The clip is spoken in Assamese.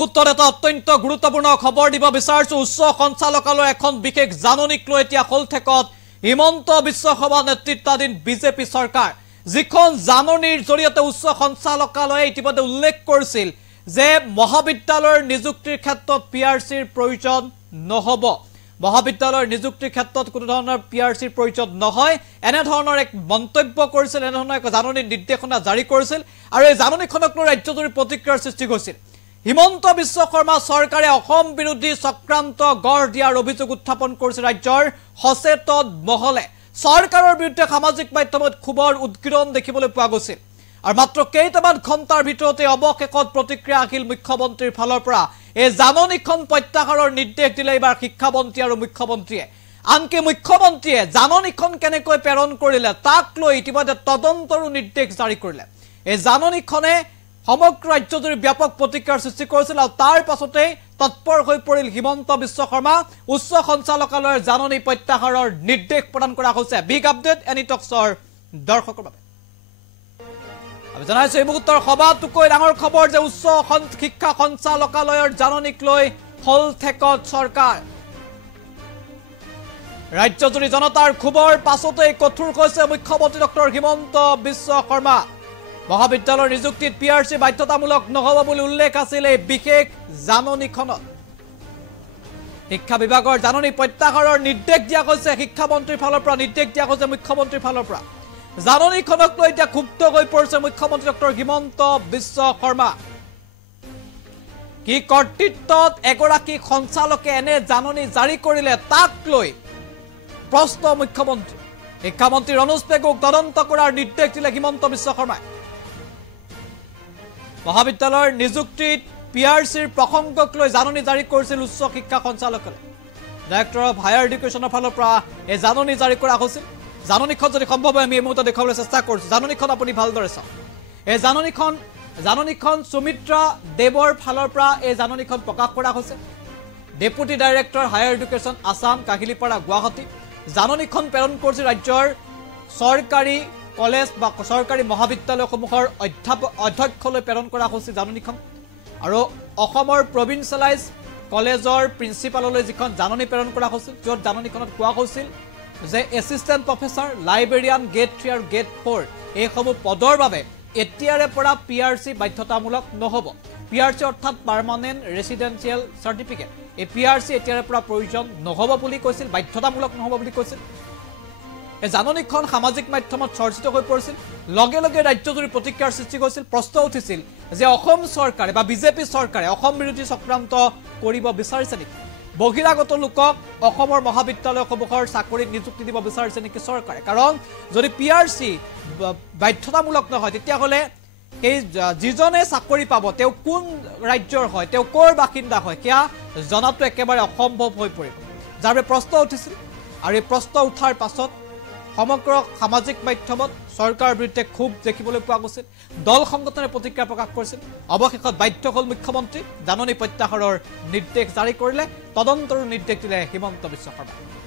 মুহূৰ্তত এটা অত্যন্ত গুৰুত্বপূৰ্ণ খবৰ দিব বিচাৰিছো উচ্চ সঞ্চালকালয়ৰ এখন বিশেষ জাননীক লৈ এতিয়া হলঠেকত হিমন্ত বিশ্ব শৰ্মা নেতৃত্বাধীন বিজেপি চৰকাৰ যিখন জাননীৰ জৰিয়তে উচ্চ সঞ্চালকালয়ে ইতিমধ্যে উল্লেখ কৰিছিল যে মহাবিদ্যালয়ৰ নিযুক্তিৰ ক্ষেত্ৰত পিআৰচিৰ প্ৰয়োজন নহব মহাবিদ্যালয়ৰ নিযুক্তিৰ ক্ষেত্ৰত কোনো ধৰণৰ পিআৰচিৰ প্ৰয়োজন নহয় এনে ধৰণৰ এক মন্তব্য কৰিছিল এনে ধৰণৰ এক জাননী নিৰ্দেশনা জাৰি কৰিছিল আৰু এই জাননীখনক লৈ ৰাজ্যজুৰি প্ৰতিক্ৰিয়াৰ সৃষ্টি হৈছিল হিমন্ত বিশ্ব শৰ্মা চৰকাৰে অসম বিৰোধী চক্ৰান্ত গঢ় দিয়াৰ অভিযোগ উত্থাপন কৰিছে ৰাজ্যৰ সচেতন মহলে চৰকাৰৰ বিৰুদ্ধে সামাজিক মাধ্যমত খুবৰ উদ্গীৰণ দেখিবলৈ পোৱা গৈছিল আৰু মাত্ৰ কেইটামান ঘণ্টাৰ ভিতৰতে অৱশেষত প্ৰতিক্ৰিয়া আহিল মুখ্যমন্ত্ৰীৰ ফালৰ পৰা এই জাননীখন প্ৰত্যাহাৰৰ নিৰ্দেশ দিলে এইবাৰ শিক্ষামন্ত্ৰী আৰু মুখ্যমন্ত্ৰীয়ে আনকি মুখ্যমন্ত্ৰীয়ে জাননীখন কেনেকৈ প্ৰেৰণ কৰিলে তাক লৈ ইতিমধ্যে তদন্তৰো নিৰ্দেশ জাৰি কৰিলে এই জাননীখনে সমগ্ৰ ৰাজ্যজুৰি ব্যাপক প্ৰতিক্ৰিয়াৰ সৃষ্টি কৰিছিল আৰু তাৰ পাছতে তৎপৰ হৈ পৰিল হিমন্ত বিশ্ব শৰ্মা উচ্চ সঞ্চালকালয়ৰ জাননী প্ৰত্যাহাৰৰ নিৰ্দেশ প্ৰদান কৰা হৈছে বিগ আপডেট এনি টক্সৰ দৰ্শকৰ বাবে আমি জানাইছো এই মুহূৰ্তৰ সবাতোকৈ ডাঙৰ খবৰ যে উচ্চ শিক্ষা সঞ্চালকালয়ৰ জাননীক লৈ হলঠেকত চৰকাৰ ৰাজ্যজুৰি জনতাৰ খুবৰ পাছতে কঠোৰ হৈছে মুখ্যমন্ত্ৰী ডক্টৰ হিমন্ত বিশ্ব শৰ্মা মহাবিদ্যালয়ৰ নিযুক্তিত পিআৰচি বাধ্যতামূলক নহব বুলি উল্লেখ আছিল এই বিশেষ জাননীখনত শিক্ষা বিভাগৰ জাননী প্ৰত্যাহাৰৰ নিৰ্দেশ দিয়া হৈছে শিক্ষামন্ত্ৰীৰ ফালৰ পৰা নিৰ্দেশ দিয়া হৈছে মুখ্যমন্ত্ৰীৰ ফালৰ পৰা জাননীখনক লৈ এতিয়া ক্ষুব্ধ হৈ পৰিছে মুখ্যমন্ত্ৰী ডক্টৰ হিমন্ত বিশ্ব শৰ্মা কি কৰ্তৃত্বত এগৰাকী সঞ্চালকে এনে জাননী জাৰি কৰিলে তাক লৈ প্ৰশ্ন মুখ্যমন্ত্ৰী শিক্ষামন্ত্ৰী ৰনোজ পেগুক তদন্ত কৰাৰ নিৰ্দেশ দিলে হিমন্ত বিশ্ব শৰ্মাই মহাবিদ্যালয়ৰ নিযুক্তিত পিআৰচিৰ প্ৰসংগক লৈ জাননী জাৰি কৰিছিল উচ্চ শিক্ষা সঞ্চালকালয়ে ডাইৰেক্টৰ অফ হায়াৰ এডুকেশ্যনৰ ফালৰ পৰা এই জাননী জাৰি কৰা হৈছিল জাননীখন যদি সম্ভৱ হয় আমি এই মুহূৰ্তত দেখুৱাবলৈ চেষ্টা কৰিছো জাননীখন আপুনি ভালদৰে চাওক এই জাননীখন সুমিত্ৰা দেৱৰ ফালৰ পৰা এই জাননীখন প্ৰকাশ কৰা হৈছে deputy director higher education Assam Kahilipara Guwahati জাননীখন প্ৰেৰণ কৰিছে ৰাজ্যৰ চৰকাৰী কলেজ বা চৰকাৰী মহাবিদ্যালয়সমূহৰ অধ্যক্ষলৈ প্ৰেৰণ কৰা হৈছে জাননীখন আৰু অসমৰ প্ৰভিন্সিয়েলাইজ কলেজৰ প্ৰিন্সিপাললৈ যিখন জাননী প্ৰেৰণ কৰা হৈছিল য'ত জাননীখনত কোৱা হৈছিল যে এছিষ্টেণ্ট প্ৰফেচাৰ লাইব্ৰেৰিয়ান গেট 3 আৰু গেট 4 এইসমূহ পদৰ বাবে এতিয়াৰে পৰা পিআৰচি বাধ্যতামূলক নহব পিআৰচি অৰ্থাৎ পাৰ্মানেণ্ট ৰেচিডেন্সিয়েল চাৰ্টিফিকেট এই পিআৰচি এতিয়াৰে পৰা প্ৰয়োজন নহব বুলি কৈছিল বাধ্যতামূলক নহব বুলি কৈছিল এই জাননীখন সামাজিক মাধ্যমত চৰ্চিত হৈ পৰিছিল লগে লগে ৰাজ্যজুৰি প্ৰতিক্ৰিয়াৰ সৃষ্টি হৈছিল প্ৰশ্ন উঠিছিল যে অসম চৰকাৰে বা বিজেপি চৰকাৰে অসম বিৰোধী চক্ৰান্ত কৰিব বিচাৰিছে নেকি বহিৰাগত লোকক অসমৰ মহাবিদ্যালয়সমূহৰ চাকৰিত নিযুক্তি দিব বিচাৰিছে নেকি চৰকাৰে কাৰণ যদি পিআৰচি বাধ্যতামূলক নহয় তেতিয়াহ'লে এই যিজনে চাকৰি পাব তেওঁ কোন ৰাজ্যৰ হয় তেওঁ ক'ৰ বাসিন্দা হয় সেয়া জনাটো একেবাৰে অসম্ভৱ হৈ পৰিব যাৰ বাবে প্ৰশ্ন উঠিছিল আৰু এই প্ৰশ্ন উঠাৰ পাছত সমগ্ৰ সামাজিক মাধ্যমত চৰকাৰৰ বিৰুদ্ধে ক্ষোভ দেখিবলৈ পোৱা গৈছিল দল সংগঠনে প্ৰতিক্ৰিয়া প্ৰকাশ কৰিছিল অৱশেষত বাধ্য হ'ল মুখ্যমন্ত্ৰী জাননী প্ৰত্যাহাৰৰ নিৰ্দেশ জাৰি কৰিলে তদন্তৰো নিৰ্দেশ দিলে হিমন্ত বিশ্ব শৰ্মা